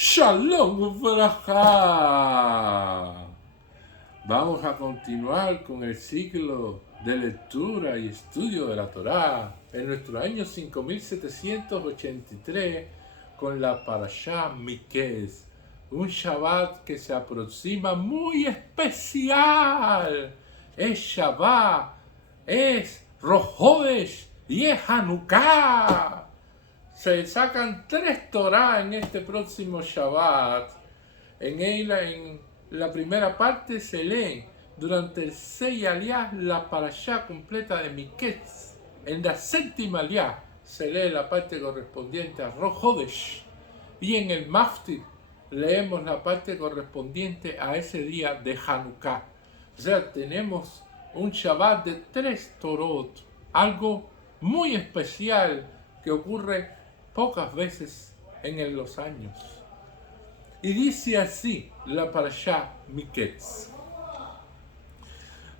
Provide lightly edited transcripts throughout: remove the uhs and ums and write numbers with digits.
Shalom Ufraja. Vamos a continuar con el ciclo de lectura y estudio de la Torá en nuestro año 5783 con la Parashá Miketz, un Shabbat que se aproxima muy especial. Es Shabbat, es Rosh Hodesh y es Hanukkah. Se sacan 3 Torah en este próximo Shabbat. En la primera parte se lee durante el 6 Aliá la parashá completa de Miketz. En la séptima Aliá se lee la parte correspondiente a Rosh Hodesh. Y en el Maftir leemos la parte correspondiente a ese día de Hanukkah. O sea, tenemos un Shabbat de 3 Torot. Algo muy especial que ocurre pocas veces en los años. Y dice así la parashá Miketz.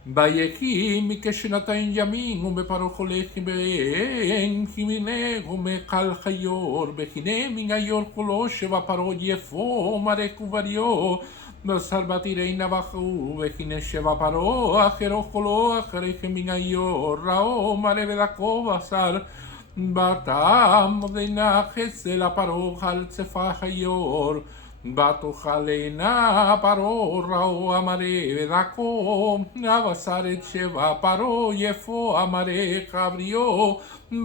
Vayehi mikeshenatayn yamin umeparo cholech ben himine umekal chayor behine min ayor kolo sheva paro yefo marek uvario בשר בתירנה בחו וכנה שבע פרו אחרו חולו אחרי כמין היור ראו מלא ודקו בשר בתם ונחס אל הפרו על צפה היור בתוכלנה פרו ראו המראה ודקו הבשר את שבע פרו יפו המראה חבריו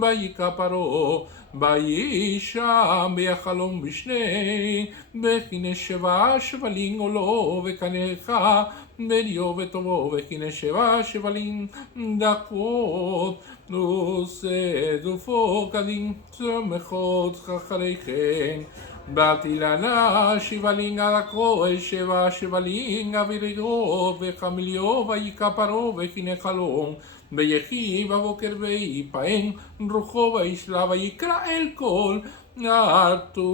ויקה פרו וישם בחלום בשני וכנה שבע שבלים עולו וקנך בדיו וטובו וכנה שבע שבלים דקות ושדופו קדים צמחות אחריכם באתי לנה שבלים עדקו אל שבע שבלים אביריו וחמיליו ויקה פרו וכנה חלום ויחי בבוקר ויפעם רוחו וישלה ויקרא אל כל עטו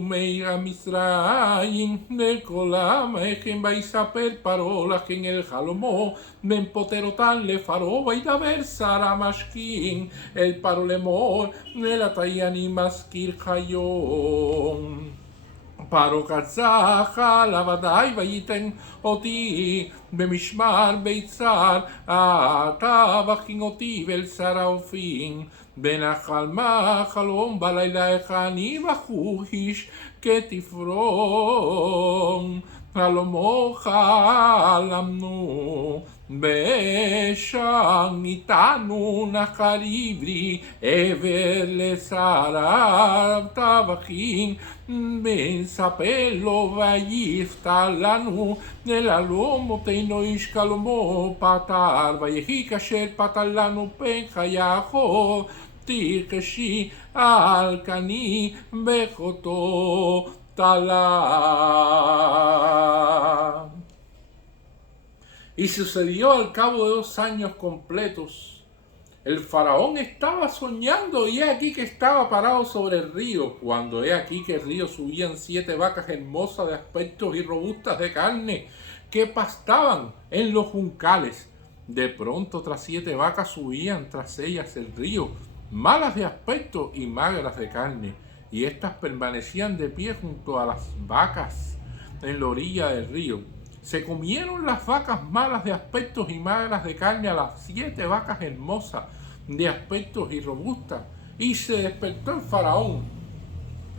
מאיר מצרים וכל עמכם ויספר פרעה לכן אל חלומו בין פוטרותן לפרעה וידבר שר המשקים אל פרעה לאמור אל עתה אני מזכיר היום פרעה קצח עליו עדי וייתן אותי במשמר ביצר אתה וכין אותי ואל שר האופים בנחל מה חלום בלילה אני וחוש כתפרום חלומו חלמנו בשם איתנו נחל עברי עבר לשריו טבחים מספר לו ויפתח לנו אללו מותנו איש כלומו פתר ויהי כאשר פתר לנו פן חייכו תירקשי על קני בחותו תלה. Y sucedió al cabo de 2 años completos. El faraón estaba soñando y he aquí que estaba parado sobre el río, cuando he aquí que el río subían 7 vacas hermosas de aspectos y robustas de carne que pastaban en los juncales. De pronto tras 7 vacas subían tras ellas el río, malas de aspecto y magras de carne, y éstas permanecían de pie junto a las vacas en la orilla del río. Se comieron las vacas malas de aspectos y magras de carne a las 7 vacas hermosas de aspectos y robustas. Y se despertó el faraón.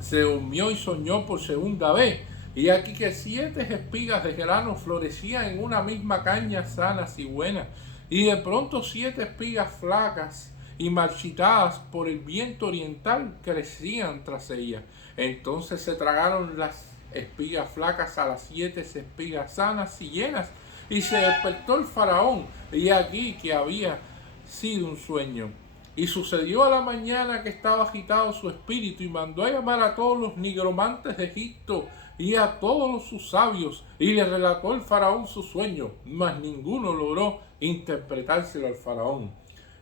Se durmió y soñó por segunda vez. Y aquí que 7 espigas de grano florecían en una misma caña sanas y buenas. Y de pronto 7 espigas flacas y marchitadas por el viento oriental crecían tras ellas. Entonces se tragaron las espigas flacas a las 7 espigas sanas y llenas, y se despertó el faraón, y aquí que había sido un sueño. Y sucedió a la mañana que estaba agitado su espíritu, y mandó a llamar a todos los nigromantes de Egipto y a todos sus sabios, y le relató el faraón su sueño, mas ninguno logró interpretárselo al faraón.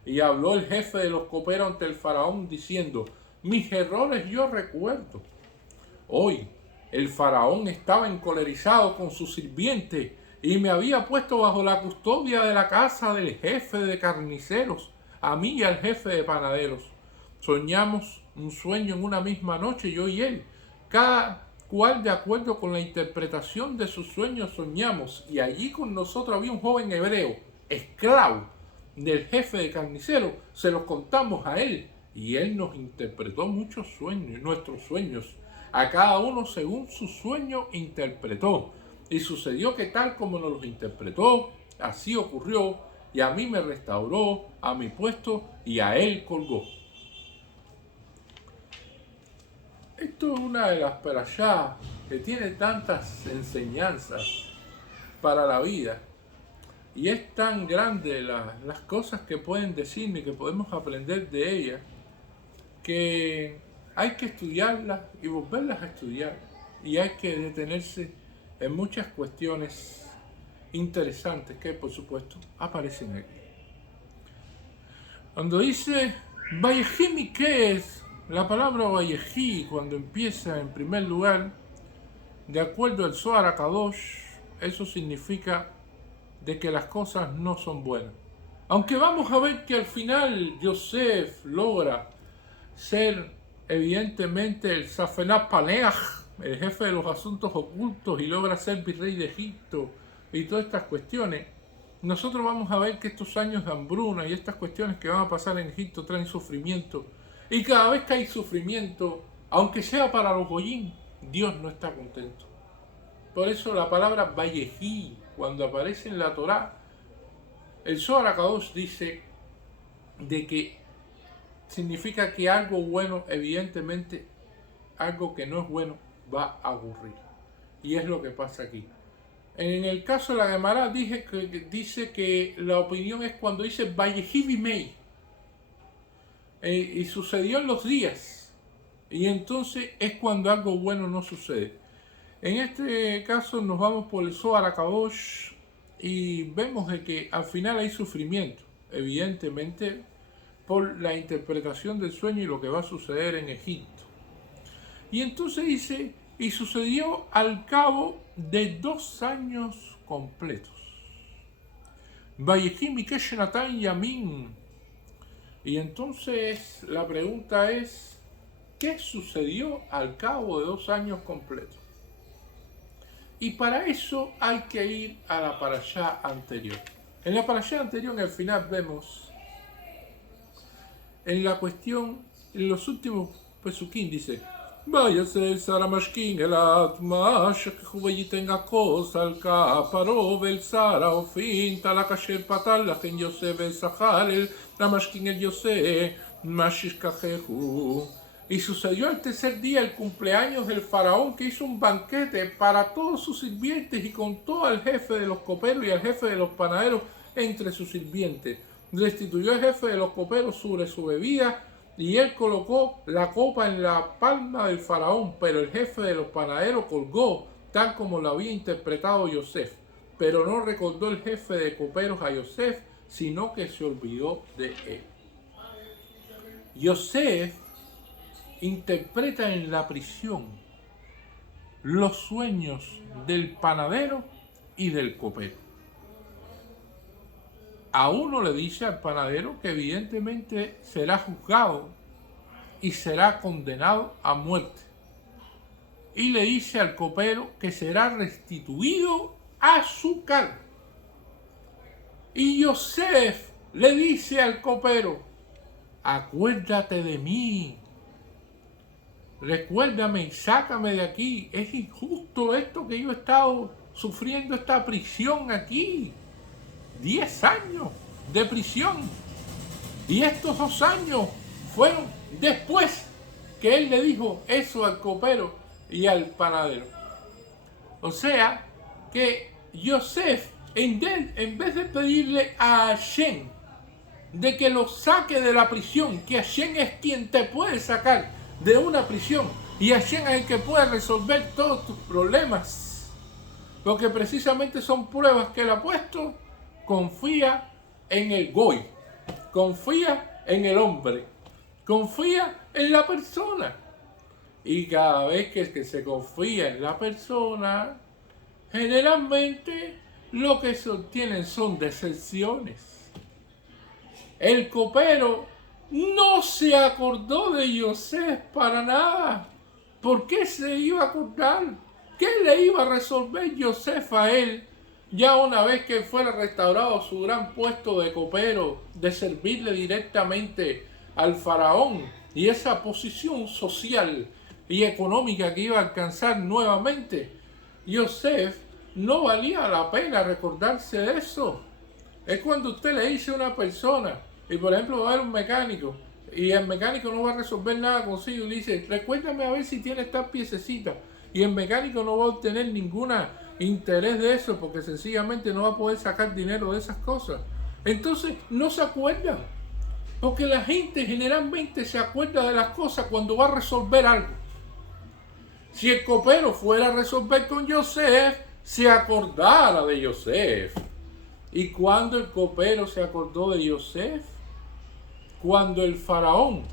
Y habló el jefe de los coperos ante el faraón diciendo: mis errores yo recuerdo. Hoy el faraón estaba encolerizado con su sirviente y me había puesto bajo la custodia de la casa del jefe de carniceros, a mí y al jefe de panaderos. Soñamos un sueño en una misma noche, yo y él. Cada cual de acuerdo con la interpretación de sus sueños soñamos. Y allí con nosotros había un joven hebreo, esclavo del jefe de carnicero. Se los contamos a él y él nos interpretó muchos sueños, nuestros sueños, a cada uno según su sueño interpretó. Y sucedió que tal como nos los interpretó, así ocurrió, y a mí me restauró a mi puesto y a él colgó. Esto es una de las parashá que tiene tantas enseñanzas para la vida. Y es tan grande las cosas que pueden decirme, que podemos aprender de ellas, que hay que estudiarlas y volverlas a estudiar. Y hay que detenerse en muchas cuestiones interesantes que, por supuesto, aparecen aquí. Cuando dice Vayejí, ¿qué es? La palabra Vayejí, cuando empieza en primer lugar, de acuerdo al Zohar HaKadosh, eso significa de que las cosas no son buenas. Aunque vamos a ver que al final Yosef logra ser evidentemente el Safenat Paneach, el jefe de los asuntos ocultos, y logra ser virrey de Egipto y todas estas cuestiones, nosotros vamos a ver que estos años de hambruna y estas cuestiones que van a pasar en Egipto traen sufrimiento. Y cada vez que hay sufrimiento, aunque sea para los goyim, Dios no está contento. Por eso la palabra Vayejí, cuando aparece en la Torá, el Zohar HaKadosh dice de que significa que algo bueno, evidentemente, algo que no es bueno, va a ocurrir. Y es lo que pasa aquí. En el caso de la Gemara dice que la opinión es cuando dice Vayejí Bimei. Y sucedió en los días. Y entonces es cuando algo bueno no sucede. En este caso nos vamos por el Zohar HaKadosh y vemos de que al final hay sufrimiento, evidentemente por la interpretación del sueño y lo que va a suceder en Egipto. Y entonces dice, y sucedió al cabo de 2 años completos. Vayejí Mikesh Natan Yamin. Y entonces la pregunta es, ¿qué sucedió al cabo de 2 años completos? Y para eso hay que ir a la parashá anterior. En la parashá anterior, en el final, vemos en la cuestión, en los últimos pesukim, dice: Váyase Saramashkin el Atmash, que Jubayiten Akos al Kaparo, Bel Sara, Ofin, Talakasher Patal, la Gen Yosef el Sahar, el Ramashkin el Yosef, Mashishkajehu. Y sucedió el tercer día el cumpleaños del faraón, que hizo un banquete para todos sus sirvientes y contó al jefe de los coperos y al jefe de los panaderos entre sus sirvientes. Restituyó al jefe de los coperos sobre su bebida y él colocó la copa en la palma del faraón, pero el jefe de los panaderos colgó tal como lo había interpretado Yosef. Pero no recordó el jefe de coperos a Yosef, sino que se olvidó de él. Yosef interpreta en la prisión los sueños del panadero y del copero. A uno le dice al panadero que evidentemente será juzgado y será condenado a muerte. Y le dice al copero que será restituido a su cargo. Y Yosef le dice al copero: acuérdate de mí. Recuérdame, sácame de aquí. Es injusto esto que yo he estado sufriendo, esta prisión aquí. 10 años de prisión. Y estos 2 años fueron después que él le dijo eso al copero y al panadero. O sea que Yosef, en vez de pedirle a Hashem de que lo saque de la prisión, que Hashem es quien te puede sacar de una prisión y Hashem es el que puede resolver todos tus problemas, porque precisamente son pruebas que él ha puesto, confía en el Goy, confía en el hombre, confía en la persona. Y cada vez que se confía en la persona, generalmente lo que se obtienen son decepciones. El copero no se acordó de Yosef para nada, ¿Por qué se iba a acordar? ¿Qué le iba a resolver Yosef a él ya una vez que fuera restaurado su gran puesto de copero, de servirle directamente al faraón y esa posición social y económica que iba a alcanzar nuevamente? Yosef no valía la pena recordarse de eso. Es cuando usted le dice a una persona, y por ejemplo va a haber un mecánico, y el mecánico no va a resolver nada consigo, y le dice, recuérdame a ver si tiene estas piececitas, y el mecánico no va a obtener ningún interés de eso, porque sencillamente no va a poder sacar dinero de esas cosas. Entonces no se acuerdan, porque la gente generalmente se acuerda de las cosas cuando va a resolver algo. Si el copero fuera a resolver con Yosef, se acordara de Yosef. ¿Y cuando el copero se acordó de Yosef? Cuando el faraón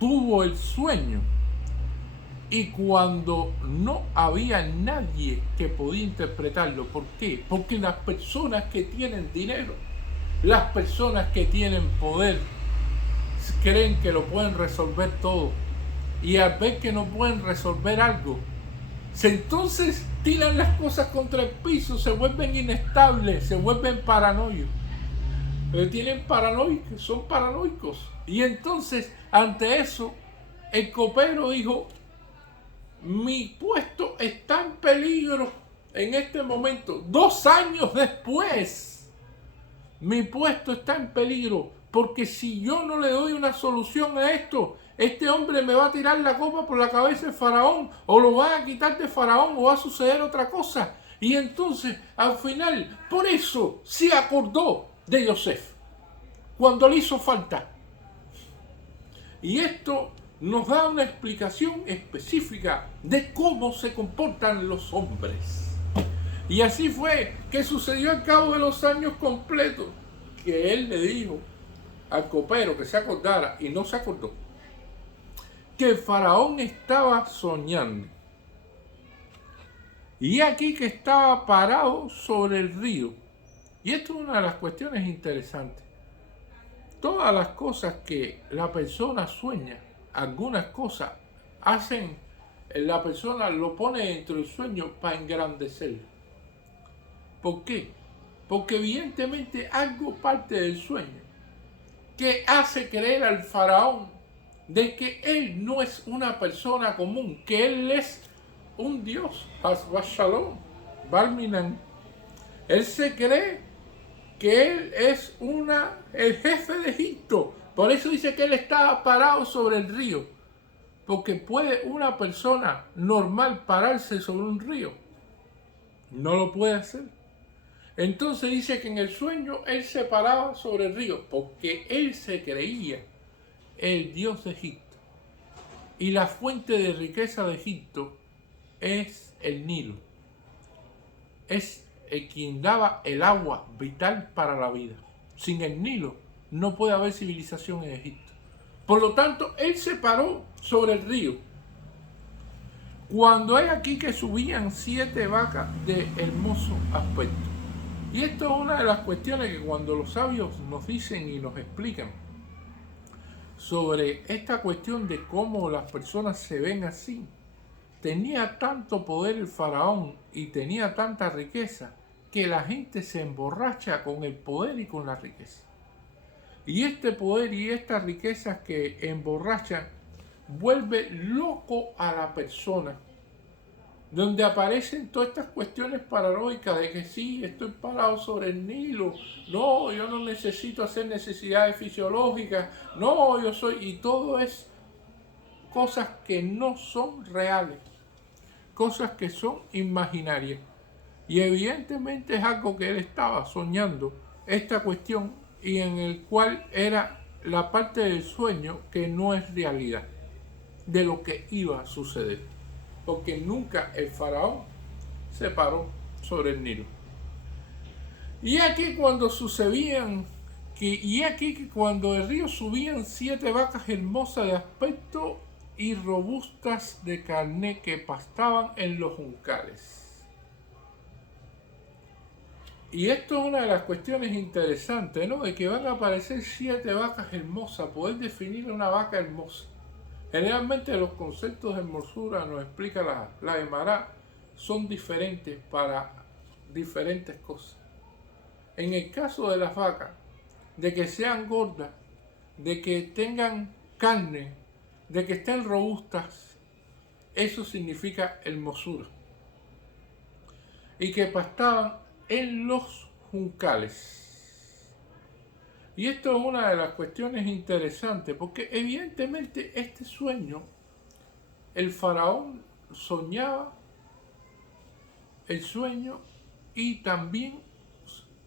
tuvo el sueño y cuando no había nadie que podía interpretarlo. ¿Por qué? Porque las personas que tienen dinero, las personas que tienen poder, creen que lo pueden resolver todo. Y al ver que no pueden resolver algo, entonces tiran las cosas contra el piso, se vuelven inestables, se vuelven paranoicos. Son paranoicos. Y entonces, ante eso, el copero dijo, mi puesto está en peligro en este momento. 2 años después, mi puesto está en peligro, porque si yo no le doy una solución a esto, este hombre me va a tirar la copa por la cabeza del faraón, o lo van a quitar de faraón, o va a suceder otra cosa. Y entonces, al final, por eso se acordó de Yosef, cuando le hizo falta. Y esto nos da una explicación específica de cómo se comportan los hombres. Y así fue que sucedió al cabo de los años completos, que él le dijo al copero que se acordara, y no se acordó, que el faraón estaba soñando. Y aquí que estaba parado sobre el río. Y esto es una de las cuestiones interesantes. Todas las cosas que la persona sueña, algunas cosas hacen, la persona lo pone dentro del sueño para engrandecerlo. ¿Por qué? Porque evidentemente algo parte del sueño que hace creer al faraón de que él no es una persona común, que él es un dios, Shalom, Barminan. Él se cree que él es el jefe de Egipto. Por eso dice que él estaba parado sobre el río. Porque ¿puede una persona normal pararse sobre un río? No lo puede hacer. Entonces dice que en el sueño él se paraba sobre el río, porque él se creía el dios de Egipto. Y la fuente de riqueza de Egipto es el Nilo. Es el quien daba el agua vital para la vida. Sin el Nilo no puede haber civilización en Egipto. Por lo tanto, él se paró sobre el río. Cuando hay aquí que subían 7 vacas de hermoso aspecto. Y esto es una de las cuestiones que cuando los sabios nos dicen y nos explican sobre esta cuestión de cómo las personas se ven así. Tenía tanto poder el faraón y tenía tanta riqueza que la gente se emborracha con el poder y con la riqueza. Y este poder y estas riquezas que emborrachan vuelve loco a la persona. Donde aparecen todas estas cuestiones paranoicas de que sí, estoy parado sobre el Nilo, no, yo no necesito hacer necesidades fisiológicas, no, yo soy, y todo es cosas que no son reales, cosas que son imaginarias. Y evidentemente es algo que él estaba soñando, esta cuestión, y en el cual era la parte del sueño que no es realidad, de lo que iba a suceder. Porque nunca el faraón se paró sobre el Nilo. Y aquí cuando cuando del río subían 7 vacas hermosas de aspecto y robustas de carné que pastaban en los juncales. Y esto es una de las cuestiones interesantes, ¿no? De que van a aparecer 7 vacas hermosas, poder definir una vaca hermosa. Generalmente los conceptos de hermosura, nos explica la Gemara, son diferentes para diferentes cosas. En el caso de las vacas, de que sean gordas, de que tengan carne, de que estén robustas, eso significa hermosura. Y que pastaban en los juncales. Y esto es una de las cuestiones interesantes, porque evidentemente este sueño, el faraón soñaba el sueño y también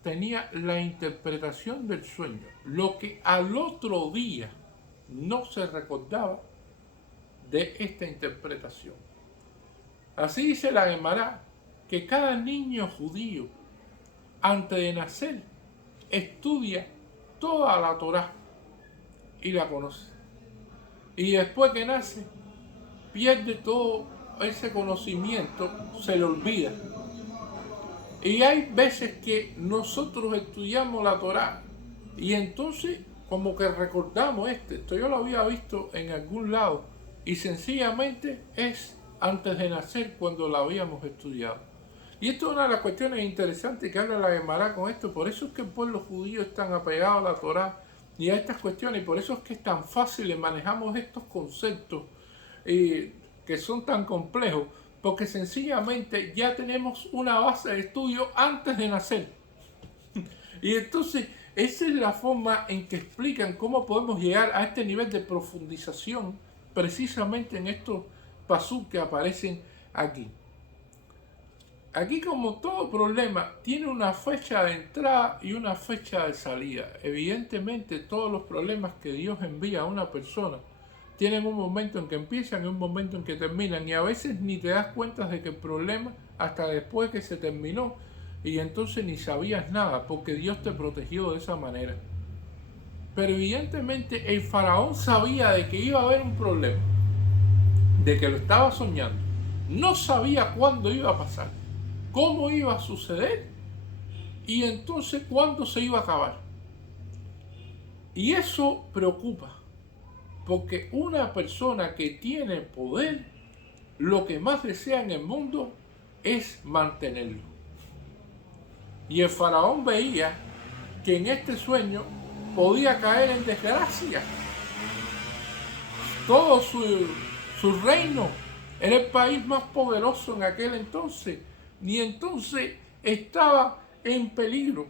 tenía la interpretación del sueño, lo que al otro día no se recordaba de esta interpretación. Así dice la Gemara, que cada niño judío, antes de nacer, estudia toda la Torá y la conoce. Y después que nace, pierde todo ese conocimiento, se le olvida. Y hay veces que nosotros estudiamos la Torá y entonces como que recordamos esto yo lo había visto en algún lado y sencillamente es antes de nacer cuando la habíamos estudiado. Y esto es una de las cuestiones interesantes que habla la Gemara con esto, por eso es que el pueblo judío es tan apegado a la Torá y a estas cuestiones, y por eso es que es tan fácil manejamos estos conceptos que son tan complejos, porque sencillamente ya tenemos una base de estudio antes de nacer. Y entonces esa es la forma en que explican cómo podemos llegar a este nivel de profundización precisamente en estos pasuk que aparecen aquí. Aquí, como todo problema, tiene una fecha de entrada y una fecha de salida. Evidentemente todos los problemas que Dios envía a una persona tienen un momento en que empiezan y un momento en que terminan, y a veces ni te das cuenta de que el problema hasta después que se terminó y entonces ni sabías nada porque Dios te protegió de esa manera. Pero evidentemente el faraón sabía de que iba a haber un problema, de que lo estaba soñando, no sabía cuándo iba a pasar, cómo iba a suceder y entonces cuándo se iba a acabar. Y eso preocupa. Porque una persona que tiene poder, lo que más desea en el mundo es mantenerlo. Y el faraón veía que en este sueño podía caer en desgracia. Todo su reino era el país más poderoso en aquel entonces. Y entonces estaba en peligro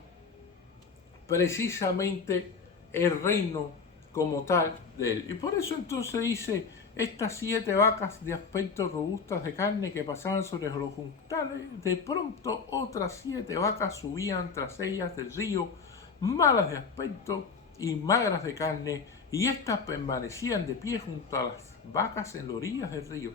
precisamente el reino como tal de él. Y por eso entonces dice, estas 7 vacas de aspecto robustas de carne que pasaban sobre los juncales, de pronto otras 7 vacas subían tras ellas del río, malas de aspecto y magras de carne, y estas permanecían de pie junto a las vacas en las orillas del río.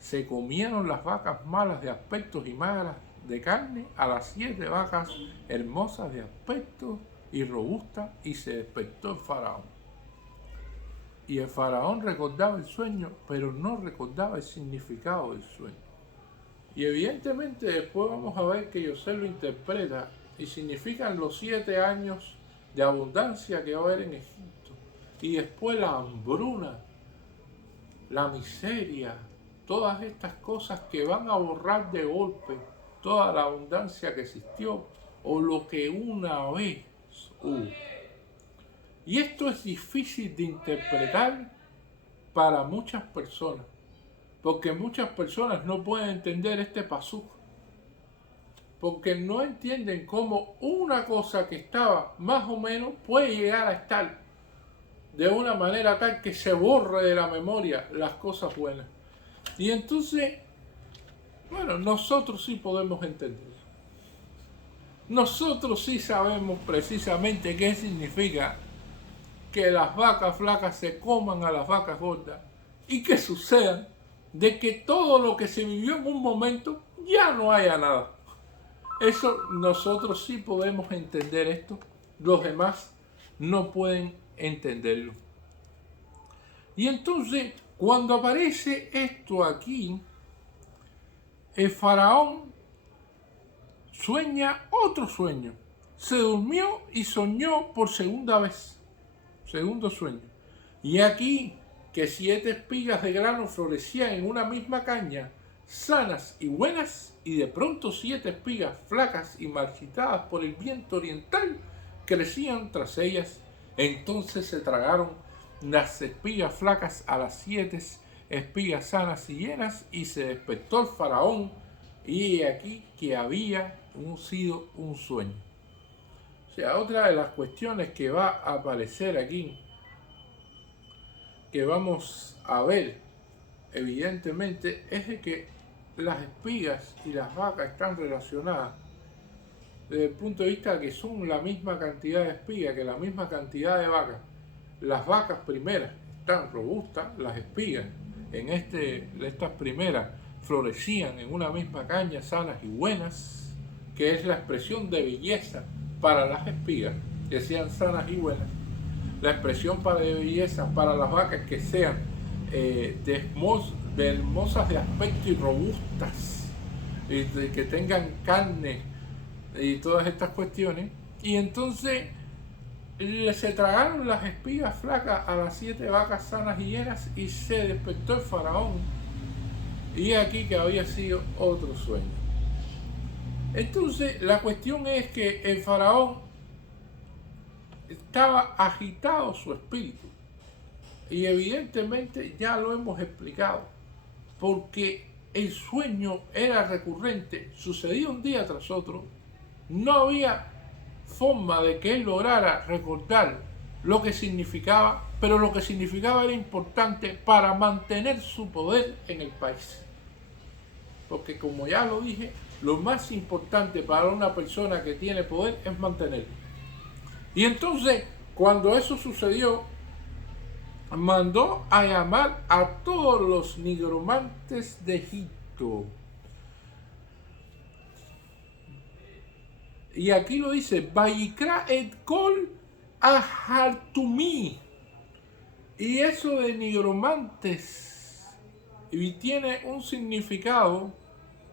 Se comieron las vacas malas de aspecto y magras de carne a las 7 vacas hermosas de aspecto y robustas, y se despertó el faraón. Y el faraón recordaba el sueño, pero no recordaba el significado del sueño. Y evidentemente después vamos a ver que José lo interpreta y significan los 7 años de abundancia que va a haber en Egipto. Y después la hambruna, la miseria, todas estas cosas que van a borrar de golpe toda la abundancia que existió o lo que una vez hubo. Y esto es difícil de interpretar para muchas personas, porque muchas personas no pueden entender este pasuk, porque no entienden cómo una cosa que estaba más o menos puede llegar a estar de una manera tal que se borre de la memoria las cosas buenas. Y entonces, bueno, nosotros sí podemos entenderlo. Nosotros sí sabemos precisamente qué significa que las vacas flacas se coman a las vacas gordas y que suceda de que todo lo que se vivió en un momento ya no haya nada. Eso nosotros sí podemos entender esto, los demás no pueden entenderlo. Y entonces, cuando aparece esto aquí, el faraón sueña otro sueño. Se durmió y soñó por segunda vez. Segundo sueño. Y aquí que 7 espigas de grano florecían en una misma caña, sanas y buenas, y de pronto 7 espigas flacas y marchitadas por el viento oriental crecían tras ellas. Entonces se tragaron las espigas flacas a las 7 espigas sanas y llenas, y se despertó el faraón, y he aquí que había sido un sueño. O sea, otra de las cuestiones que va a aparecer aquí, que vamos a ver evidentemente, es de que las espigas y las vacas están relacionadas desde el punto de vista de que son la misma cantidad de espigas, que la misma cantidad de vacas. Las vacas primeras están robustas, las espigas estas primeras florecían en una misma caña, sanas y buenas, que es la expresión de belleza para las espigas, que sean sanas y buenas. La expresión de belleza para las vacas, que sean hermosas de aspecto y robustas, y que tengan carne y todas estas cuestiones. Y entonces se tragaron las espigas flacas a las 7 vacas sanas y llenas, y se despertó el faraón, y aquí que había sido otro sueño. Entonces la cuestión es que el faraón estaba agitado su espíritu, y evidentemente ya lo hemos explicado, porque el sueño era recurrente, sucedía un día tras otro, no había forma de que él lograra recordar lo que significaba, pero lo que significaba era importante para mantener su poder en el país. Porque como ya lo dije, lo más importante para una persona que tiene poder es mantenerlo. Y entonces, cuando eso sucedió, mandó a llamar a todos los nigromantes de Egipto. Y aquí lo dice, Vayikra et kol ahartumí. Y eso de nigromantes y tiene un significado,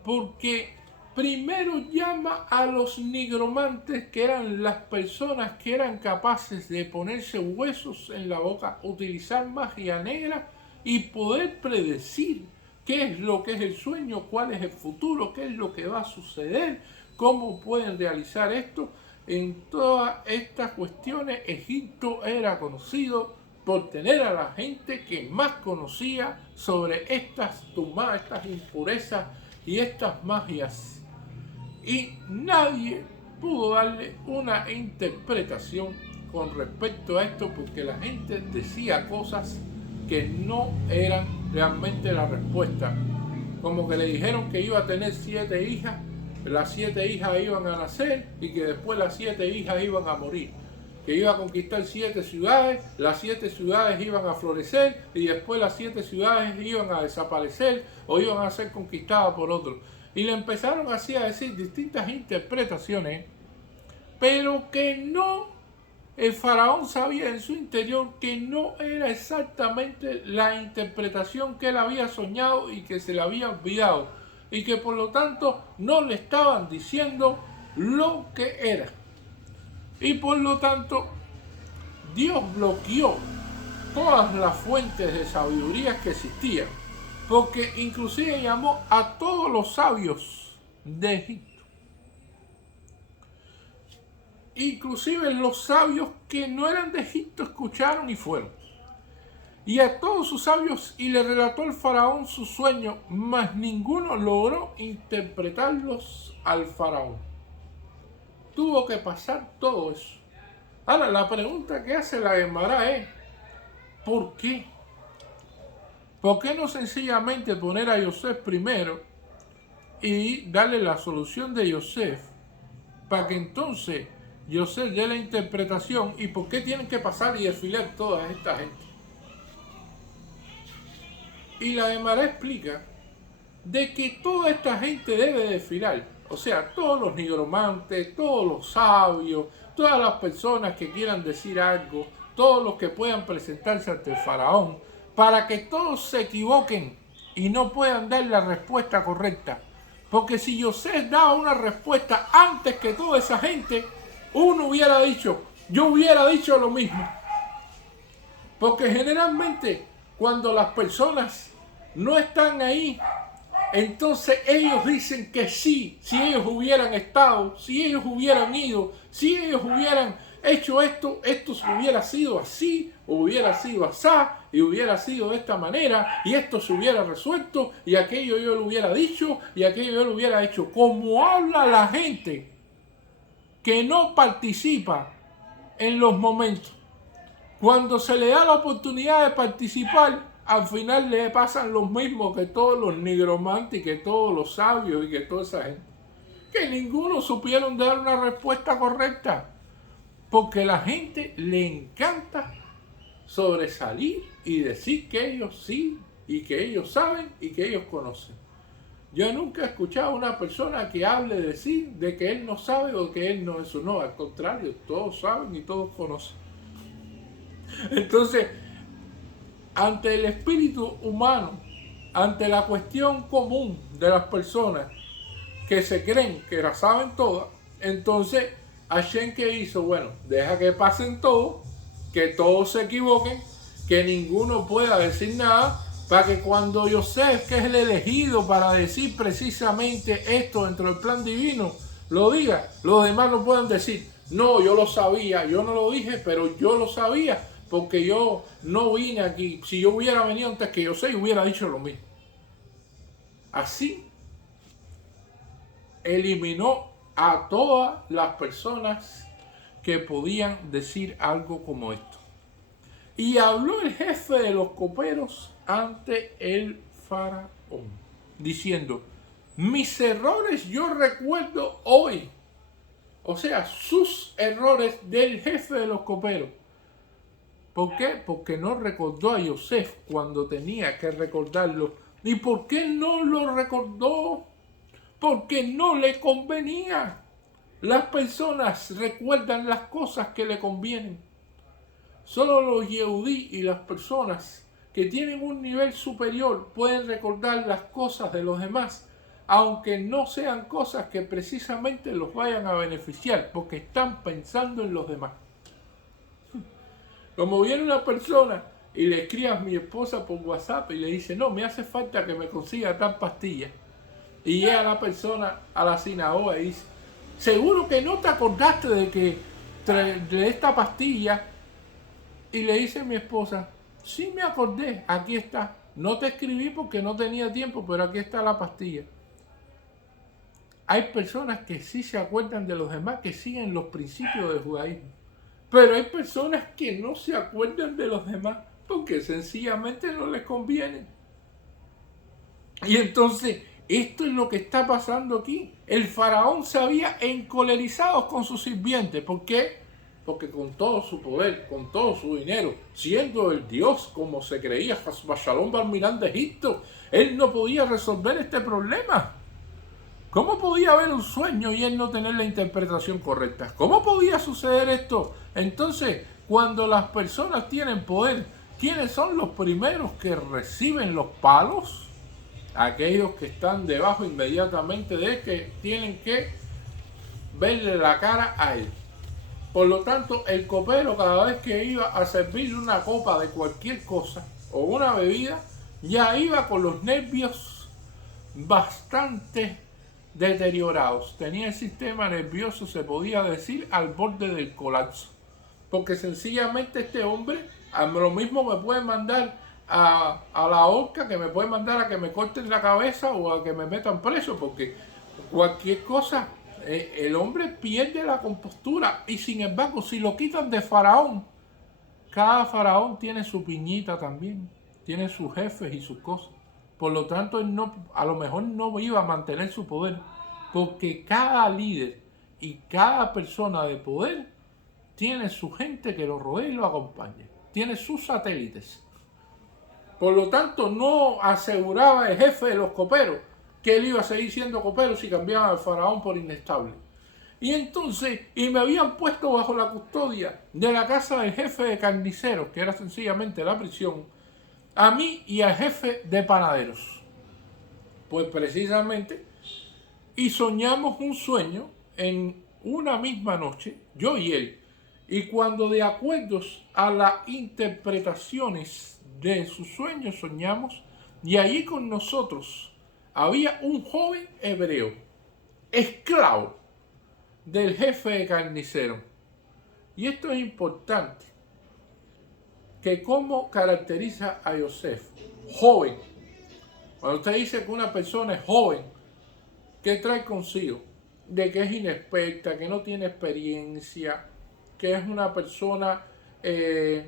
porque primero llama a los nigromantes, que eran las personas que eran capaces de ponerse huesos en la boca, utilizar magia negra y poder predecir qué es lo que es el sueño, cuál es el futuro, qué es lo que va a suceder, cómo pueden realizar esto. En todas estas cuestiones, Egipto era conocido por tener a la gente que más conocía sobre estas tumas, estas impurezas y estas magias. Y nadie pudo darle una interpretación con respecto a esto, porque la gente decía cosas que no eran realmente la respuesta. Como que le dijeron que iba a tener 7 hijas, las 7 hijas iban a nacer y que después las 7 hijas iban a morir. Que iba a conquistar 7 ciudades, las 7 ciudades iban a florecer y después las 7 ciudades iban a desaparecer o iban a ser conquistadas por otros. Y le empezaron así a decir distintas interpretaciones, pero que no, el faraón sabía en su interior que no era exactamente la interpretación que él había soñado y que se le había olvidado, y que por lo tanto no le estaban diciendo lo que era. Y por lo tanto, Dios bloqueó todas las fuentes de sabiduría que existían, porque inclusive llamó a todos los sabios de Egipto, inclusive los sabios que no eran de Egipto escucharon y fueron, y a todos sus sabios, y le relató el faraón su sueño, mas ninguno logró interpretarlos al faraón. Tuvo que pasar todo eso. Ahora, la pregunta que hace la Gemara es, ¿por qué? ¿Por qué no sencillamente poner a Yosef primero y darle la solución de Yosef, para que entonces Yosef dé la interpretación? ¿Y por qué tienen que pasar y desfilar toda esta gente? Y la Gemara explica de que toda esta gente debe desfilar. O sea, todos los nigromantes, todos los sabios, todas las personas que quieran decir algo, todos los que puedan presentarse ante el faraón, para que todos se equivoquen y no puedan dar la respuesta correcta. Porque si Yosef daba una respuesta antes que toda esa gente, uno hubiera dicho, yo hubiera dicho lo mismo. Porque generalmente, cuando las personas no están ahí, entonces ellos dicen que sí, si ellos hubieran estado, si ellos hubieran ido, si ellos hubieran hecho esto, esto hubiera sido así, hubiera sido asá, y hubiera sido de esta manera, y esto se hubiera resuelto, y aquello yo lo hubiera dicho, y aquello yo lo hubiera hecho. Como habla la gente que no participa en los momentos, cuando se le da la oportunidad de participar, al final le pasan lo mismo que todos los nigromantes, que todos los sabios y que toda esa gente, que ninguno supieron dar una respuesta correcta. Porque la gente le encanta sobresalir y decir que ellos sí, y que ellos saben y que ellos conocen. Yo nunca he escuchado a una persona que hable de sí, de que él no sabe o que él no eso. No, al contrario, todos saben y todos conocen. Entonces, ante el espíritu humano, ante la cuestión común de las personas que se creen que la saben todas, entonces Hashem, ¿qué hizo? Bueno, deja que pasen todos, que todos se equivoquen, que ninguno pueda decir nada, para que cuando Yosef, que es el elegido para decir precisamente esto dentro del plan divino, lo diga, los demás no puedan decir, no, yo lo sabía, yo no lo dije, pero yo lo sabía, porque yo no vine aquí. Si yo hubiera venido antes que Yosef, hubiera dicho lo mismo. Así eliminó a todas las personas que podían decir algo como esto. Y habló el jefe de los coperos ante el faraón, diciendo, mis errores yo recuerdo hoy. O sea, sus errores del jefe de los coperos. ¿Por qué? Porque no recordó a Yosef cuando tenía que recordarlo. ¿Y por qué no lo recordó? Porque no le convenía. Las personas recuerdan las cosas que le convienen. Solo los yehudí y las personas que tienen un nivel superior pueden recordar las cosas de los demás, aunque no sean cosas que precisamente los vayan a beneficiar, porque están pensando en los demás. Como viene una persona y le escribe a mi esposa por WhatsApp y le dice, no, me hace falta que me consiga tal pastilla. Y llega la persona a la sinagoga y dice, seguro que no te acordaste de esta pastilla. Y le dice a mi esposa, sí me acordé, aquí está. No te escribí porque no tenía tiempo, pero aquí está la pastilla. Hay personas que sí se acuerdan de los demás, que siguen los principios del judaísmo. Pero hay personas que no se acuerdan de los demás porque sencillamente no les conviene. Y entonces, esto es lo que está pasando aquí. El faraón se había encolerizado con sus sirvientes. ¿Por qué? Porque con todo su poder, con todo su dinero, siendo el Dios como se creía Shalom Barmirán de Egipto, él no podía resolver este problema. ¿Cómo podía haber un sueño y él no tener la interpretación correcta? ¿Cómo podía suceder esto? Entonces, cuando las personas tienen poder, ¿quiénes son los primeros que reciben los palos? Aquellos que están debajo inmediatamente de que tienen que verle la cara a él. Por lo tanto, el copero cada vez que iba a servir una copa de cualquier cosa o una bebida, ya iba con los nervios bastante deteriorados. Tenía el sistema nervioso, se podía decir, al borde del colapso. Porque sencillamente este hombre, a lo mismo me puede mandar a la horca, que me puede mandar a que me corten la cabeza o a que me metan preso, porque cualquier cosa, el hombre pierde la compostura. Y sin embargo, si lo quitan de faraón, cada faraón tiene su piñita también, tiene sus jefes y sus cosas. Por lo tanto, él no, a lo mejor no iba a mantener su poder, porque cada líder y cada persona de poder tiene su gente que lo rodea y lo acompaña, tiene sus satélites. Por lo tanto, no aseguraba el jefe de los coperos que él iba a seguir siendo copero si cambiaban al faraón por inestable. Y entonces, me habían puesto bajo la custodia de la casa del jefe de carniceros, que era sencillamente la prisión, a mí y al jefe de panaderos. Pues precisamente, y soñamos un sueño en una misma noche, yo y él. Y cuando de acuerdo a las interpretaciones de sus sueños soñamos, y allí con nosotros había un joven hebreo, esclavo del jefe de carnicero. Y esto es importante, que cómo caracteriza a Yosef, joven. Cuando usted dice que una persona es joven, ¿qué trae consigo? De que es inexperta, que no tiene experiencia, que es una persona que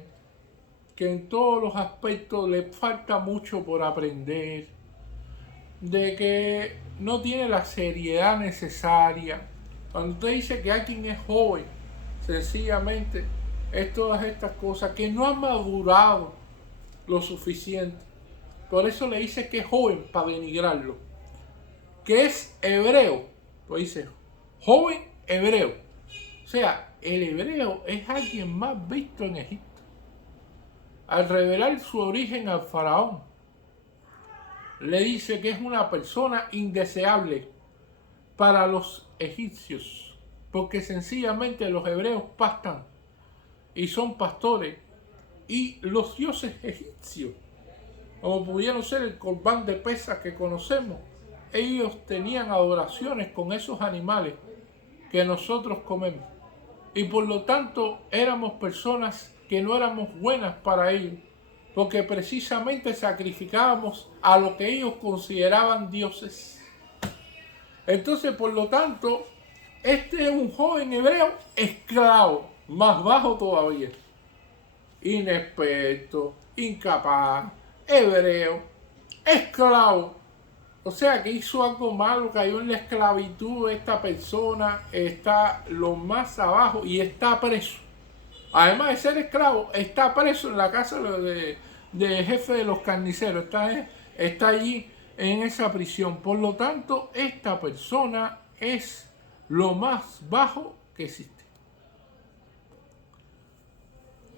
en todos los aspectos le falta mucho por aprender, de que no tiene la seriedad necesaria. Cuando usted dice que alguien es joven, sencillamente es todas estas cosas, que no ha madurado lo suficiente. Por eso le dice que es joven, para denigrarlo. Que es hebreo, pues dice joven hebreo. O sea, el hebreo es alguien más visto en Egipto. Al revelar su origen al faraón, le dice que es una persona indeseable para los egipcios, porque sencillamente los hebreos pastan y son pastores, y los dioses egipcios, como pudieron ser el Corbán de Pesach que conocemos, ellos tenían adoraciones con esos animales que nosotros comemos, y por lo tanto éramos personas que no éramos buenas para ellos, porque precisamente sacrificábamos a lo que ellos consideraban dioses. Entonces, por lo tanto, este es un joven hebreo esclavo, más bajo todavía, inexperto, incapaz, hebreo, esclavo. O sea que hizo algo malo, cayó en la esclavitud. Esta persona está lo más abajo y está preso. Además de ser esclavo, está preso en la casa de jefe de los carniceros. Está allí en esa prisión. Por lo tanto, esta persona es lo más bajo que existe.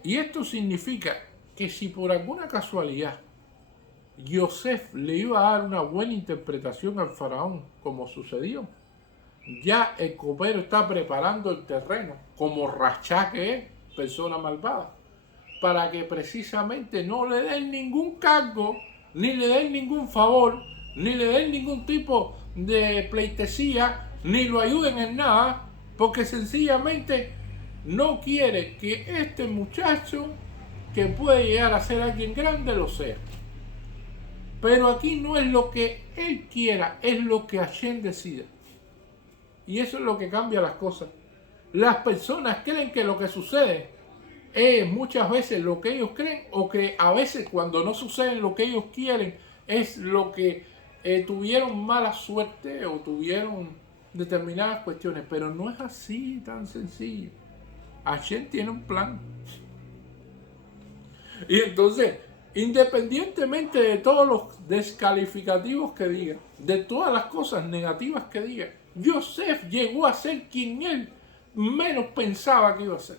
Y esto significa que si por alguna casualidad Yosef le iba a dar una buena interpretación al faraón, como sucedió, ya el copero está preparando el terreno, como Rachá que es, persona malvada, para que precisamente no le den ningún cargo, ni le den ningún favor, ni le den ningún tipo de pleitesía, ni lo ayuden en nada, porque sencillamente no quiere que este muchacho, que puede llegar a ser alguien grande, lo sea. Pero aquí no es lo que él quiera, es lo que Hashem decida. Y eso es lo que cambia las cosas. Las personas creen que lo que sucede es muchas veces lo que ellos creen, o que a veces cuando no sucede lo que ellos quieren es lo que tuvieron mala suerte o tuvieron determinadas cuestiones. Pero no es así tan sencillo. Hashem tiene un plan. Y entonces, independientemente de todos los descalificativos que diga, de todas las cosas negativas que diga, Yosef llegó a ser quien él menos pensaba que iba a ser.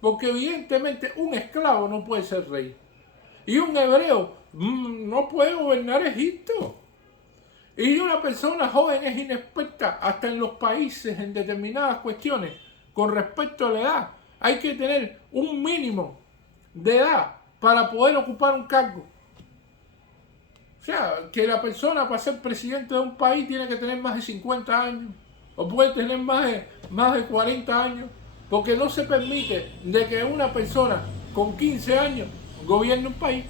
Porque evidentemente un esclavo no puede ser rey. Y un hebreo no puede gobernar Egipto. Y una persona joven es inexperta hasta en los países en determinadas cuestiones con respecto a la edad. Hay que tener un mínimo de edad para poder ocupar un cargo. O sea, que la persona para ser presidente de un país tiene que tener más de 50 años, o puede tener más de 40 años, porque no se permite de que una persona con 15 años gobierne un país,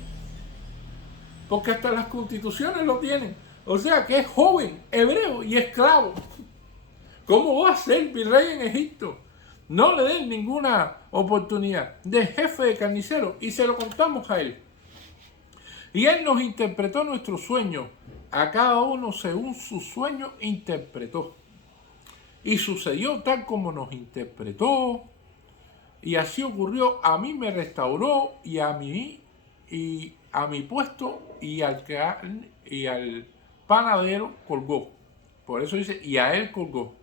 porque hasta las constituciones lo tienen. O sea que es joven, hebreo y esclavo. ¿Cómo va a ser virrey en Egipto? No le den ninguna oportunidad. De jefe de carnicero, y se lo contamos a él. Y él nos interpretó nuestro sueño, a cada uno según su sueño interpretó. Y sucedió tal como nos interpretó, y así ocurrió. A mí me restauró, y a mi puesto, y al panadero colgó. Por eso dice, y a él colgó.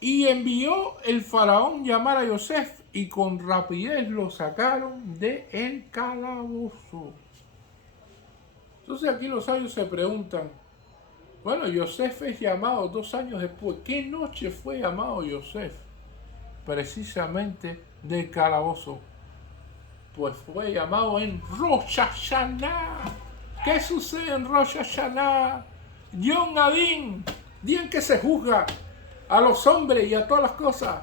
Y envió el faraón llamar a Yosef, y con rapidez lo sacaron del calabozo. Entonces aquí los sabios se preguntan, bueno, Yosef es llamado 2 años después. ¿Qué noche fue llamado Yosef? Precisamente del calabozo. pues fue llamado en Rosh Hashanah. ¿Qué sucede en Rosh Hashanah? Yom Adin, día en que se juzga a los hombres y a todas las cosas,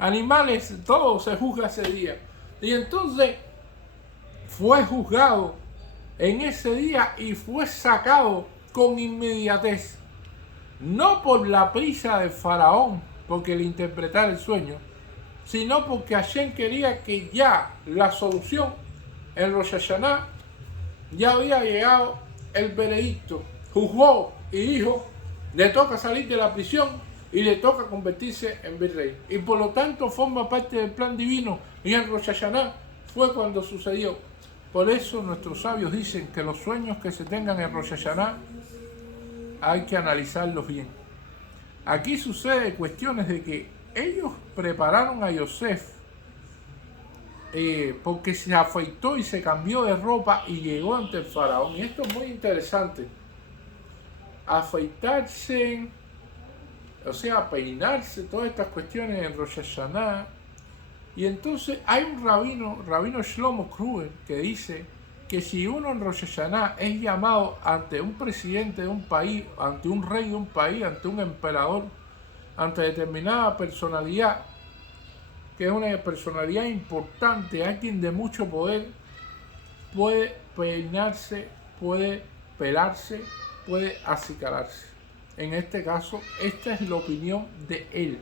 animales, todo se juzga ese día. Y entonces fue juzgado en ese día y fue sacado con inmediatez. No por la prisa del faraón, porque le interpretara el sueño, sino porque Hashem quería que ya la solución en Rosh Hashanah ya había llegado el veredicto. Juzgó y dijo, le toca salir de la prisión y le toca convertirse en virrey. Y por lo tanto forma parte del plan divino. Y en Rosh Hashanah fue cuando sucedió. Por eso nuestros sabios dicen que los sueños que se tengan en Rosh Hashanah hay que analizarlos bien. Aquí sucede cuestiones de que ellos prepararon a Yosef porque se afeitó y se cambió de ropa y llegó ante el faraón. Y esto es muy interesante. Afeitarse, o sea, peinarse, todas estas cuestiones en Rosh Hashanah. Y entonces hay un rabino Shlomo Kruger, que dice que si uno en Rosh Hashanah es llamado ante un presidente de un país, ante un rey de un país, ante un emperador, ante determinada personalidad, que es una personalidad importante, alguien de mucho poder, puede peinarse, puede pelarse, puede acicalarse. En este caso, esta es la opinión de él.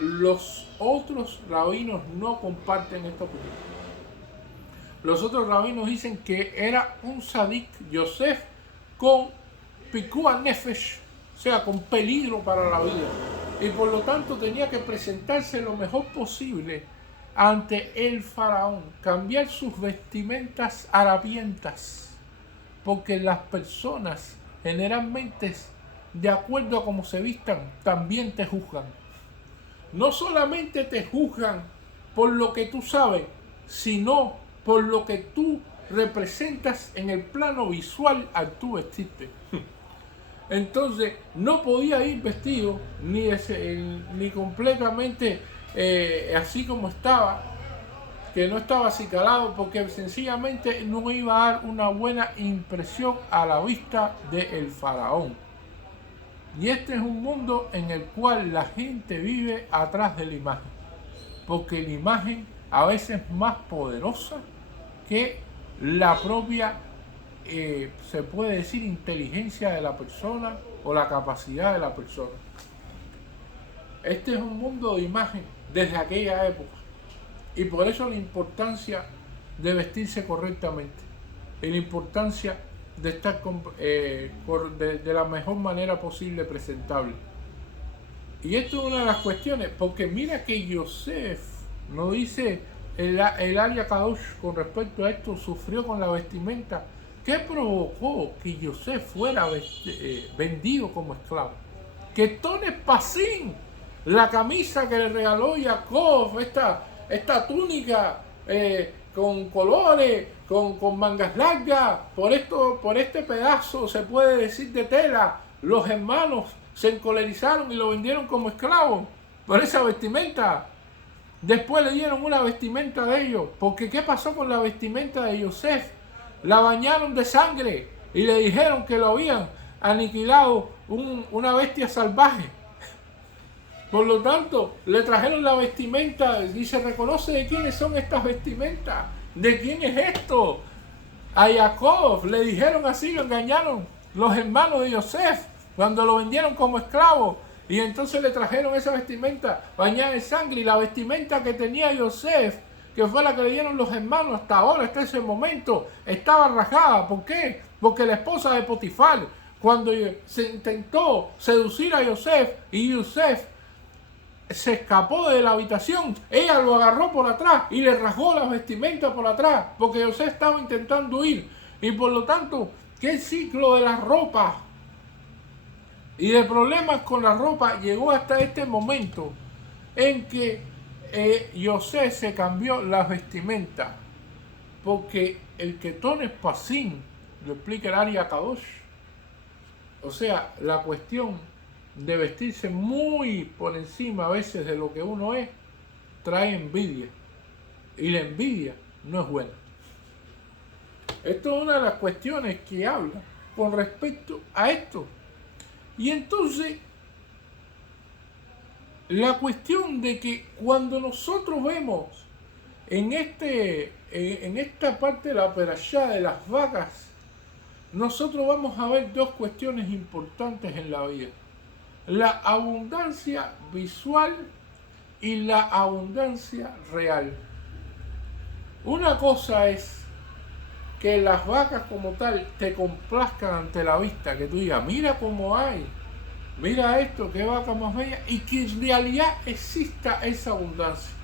Los otros rabinos no comparten esta opinión. Los otros rabinos dicen que era un sadik Yosef con pikua nefesh, o sea, con peligro para la vida. Y por lo tanto tenía que presentarse lo mejor posible ante el faraón, cambiar sus vestimentas harapientas, porque las personas generalmente, de acuerdo a cómo se vistan, también te juzgan. No solamente te juzgan por lo que tú sabes, sino por lo que tú representas en el plano visual al tú vestirte. Entonces no podía ir vestido ni completamente así como estaba, que no estaba acicalado, porque sencillamente no iba a dar una buena impresión a la vista del faraón. Y este es un mundo en el cual la gente vive atrás de la imagen, porque la imagen a veces es más poderosa que la propia, se puede decir, inteligencia de la persona o la capacidad de la persona. Este es un mundo de imagen desde aquella época, y por eso la importancia de vestirse correctamente, y la importancia de estar de la mejor manera posible presentable. Y esto es una de las cuestiones, porque mira que Yosef, no dice el Aria Kadosh con respecto a esto, sufrió con la vestimenta. ¿Qué provocó que Yosef fuera vendido como esclavo? Que Tones Pasín, la camisa que le regaló Jacob, esta túnica con colores, con mangas largas, por este pedazo, se puede decir, de tela, los hermanos se encolerizaron y lo vendieron como esclavo por esa vestimenta. Después le dieron una vestimenta de ellos, porque ¿qué pasó con la vestimenta de Yosef? La bañaron de sangre y le dijeron que lo habían aniquilado una bestia salvaje. Por lo tanto, le trajeron la vestimenta y se reconoce de quiénes son estas vestimentas. ¿De quién es esto? A Jacob le dijeron así, lo engañaron los hermanos de Yosef cuando lo vendieron como esclavo. Y entonces le trajeron esa vestimenta bañada en sangre, y la vestimenta que tenía Yosef, que fue la que le dieron los hermanos hasta ahora, hasta ese momento, estaba rajada. ¿Por qué? Porque la esposa de Potifar, cuando se intentó seducir a Yosef y Yosef se escapó de la habitación, ella lo agarró por atrás y le rasgó las vestimentas por atrás, porque Yosef estaba intentando huir. Y por lo tanto, ¿qué ciclo de la ropa y de problemas con la ropa llegó hasta este momento en que Yosef se cambió las vestimentas? Porque el Ketón es Pasín, lo explica el Aria Kadosh. O sea, la cuestión de vestirse muy por encima a veces de lo que uno es, trae envidia. Y la envidia no es buena. Esto es una de las cuestiones que habla con respecto a esto. Y entonces, la cuestión de que cuando nosotros vemos en esta parte de la perashá de las vacas, nosotros vamos a ver dos cuestiones importantes en la vida: la abundancia visual y la abundancia real. Una cosa es que las vacas como tal te complazcan ante la vista, que tú digas, mira cómo hay, mira esto, qué vaca más bella, y que en realidad exista esa abundancia.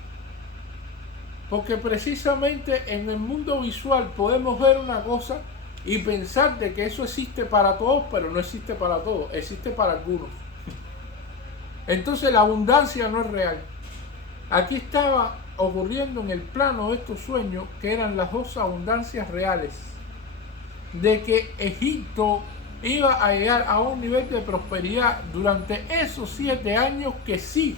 Porque precisamente en el mundo visual podemos ver una cosa y pensar de que eso existe para todos, pero no existe para todos, existe para algunos. Entonces la abundancia no es real. Aquí estaba ocurriendo en el plano de estos sueños que eran las dos abundancias reales, de que Egipto iba a llegar a un nivel de prosperidad durante esos 7 años que sí,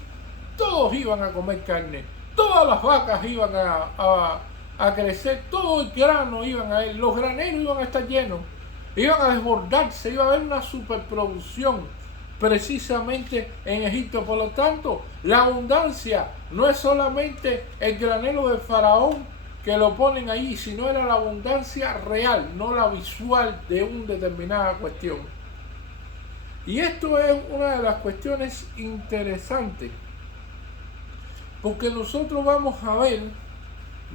todos iban a comer carne, todas las vacas iban a crecer, todo el grano iban a ir, los graneros iban a estar llenos, iban a desbordarse, iba a haber una superproducción precisamente en Egipto. Por lo tanto, la abundancia no es solamente el granero del faraón que lo ponen ahí, sino era la abundancia real, no la visual de una determinada cuestión. Y esto es una de las cuestiones interesantes, porque nosotros vamos a ver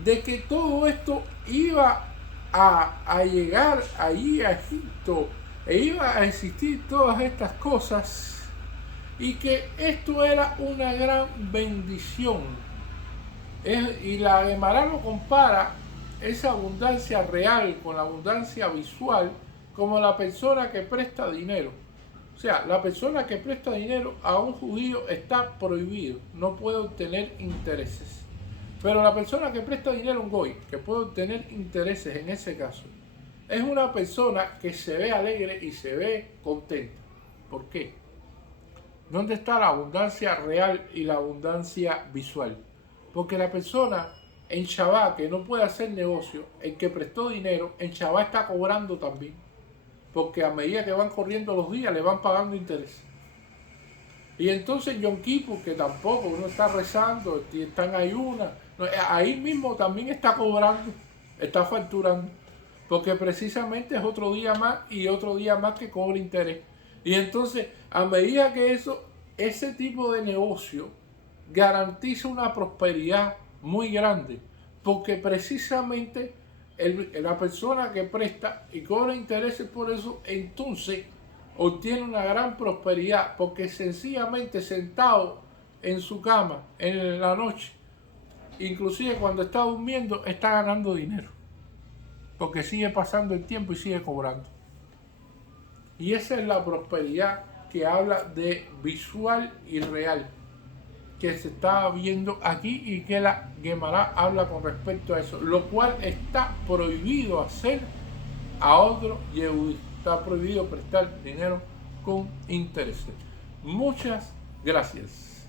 de que todo esto iba a llegar ahí a Egipto, e iba a existir todas estas cosas, y que esto era una gran bendición. Y la Gemara lo compara esa abundancia real con la abundancia visual como la persona que presta dinero. O sea, la persona que presta dinero a un judío está prohibido, no puede obtener intereses. Pero la persona que presta dinero a un goy, que puede obtener intereses en ese caso, es una persona que se ve alegre y se ve contenta. ¿Por qué? ¿Dónde está la abundancia real y la abundancia visual? Porque la persona en Shabbat que no puede hacer negocio, el que prestó dinero, en Shabbat está cobrando también. Porque a medida que van corriendo los días, le van pagando interés. Y entonces en Yom Kippur, que tampoco uno está rezando, está en ayuna, ahí mismo también está cobrando, está facturando. Porque precisamente es otro día más y otro día más que cobra interés. Y entonces, a medida que ese tipo de negocio garantiza una prosperidad muy grande, porque precisamente la persona que presta y cobra intereses por eso, entonces obtiene una gran prosperidad, porque sencillamente sentado en su cama en la noche, inclusive cuando está durmiendo, está ganando dinero, porque sigue pasando el tiempo y sigue cobrando. Y esa es la prosperidad que habla de visual y real, que se está viendo aquí y que la Gemara habla con respecto a eso, lo cual está prohibido hacer a otro yehudí. Está prohibido prestar dinero con intereses. Muchas gracias.